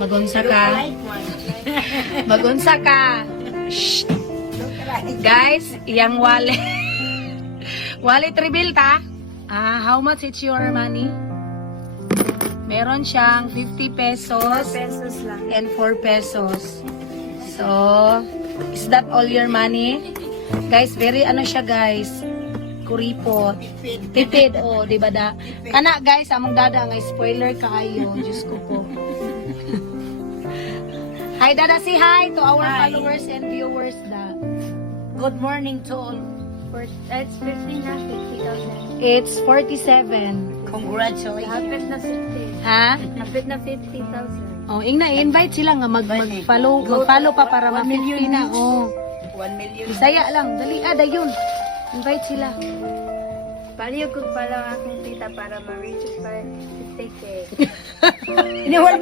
Magunsa ka. Magunsa ka. Shh. Guys, yang wallet. Wallet reveal ta? How much is your money? Meron siyang 50 pesos. 4 pesos lang. And 4 pesos. So, is that all your money? Guys, very ano siya guys. Kuripot. Tipid. Oh, di ba da? Kana guys, among dada nga spoiler kaayo. Diyos ko po. Hi dada, say hi to our followers and viewers da. Good morning to all. It's 15 na, 50,000. It's 47. Congratulations. Hapit na 50. Ha? Hapit na 50,000. Oh, invite sila nga mag-follow pa para ma-50 na. Oh. 1 million. Bisaya lang, dali dayon. Invite sila. Paliw ko pala akong tita para ma-reach pa 50K. Ini 1